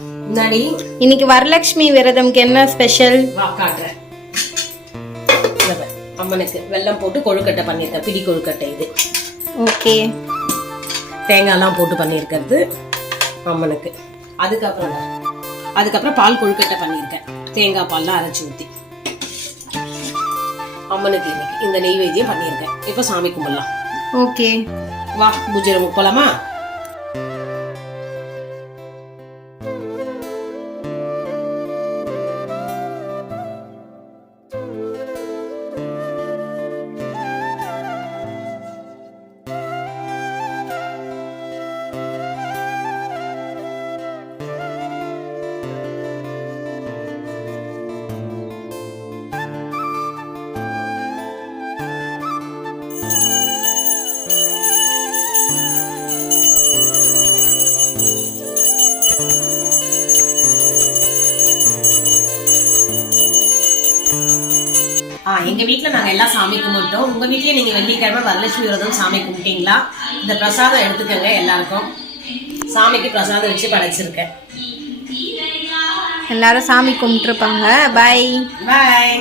இன்னைக்கு வரலட்சுமி விரதம்க்கு என்ன ஸ்பெஷல் காட்டுறேன். அம்மனுக்கு வெல்லம் போட்டு கொழுக்கட்டை பண்ணிருக்கேன். பிடி கொழுக்கட்டை இது. ஓகே. தேங்காய்லாம் போட்டு பண்ணிருக்கிறது அம்மனுக்கு. அதுக்கப்புறம் பால் கொழுக்கட்டை பண்ணிருக்கேன். தேங்காய் பால்லாம் அரைச்சி ஊத்தி அம்மனுக்கு இன்னைக்கு இந்த நெய்வேத்தியம் பண்ணிருக்கேன். இப்ப சாமி கும்பிடலாம். ஓகே, வா பூஜை ரூமுக்கு போலாமா? எங்க வீட்டுல நாங்க எல்லாம் சாமி கும்பிட்டோம். உங்க வீட்லயே நீங்க வெள்ளிக்கிழமை வரலட்சுமி விரதம் சாமி கும்பிட்டீங்களா? இந்த பிரசாதம் எடுத்துக்கங்க. எல்லாருக்கும் சாமிக்கு பிரசாதம் வச்சு படைச்சிருக்கேன். எல்லாரும் சாமி கும்பிட்டுருப்பாங்க. பாய் பாய்.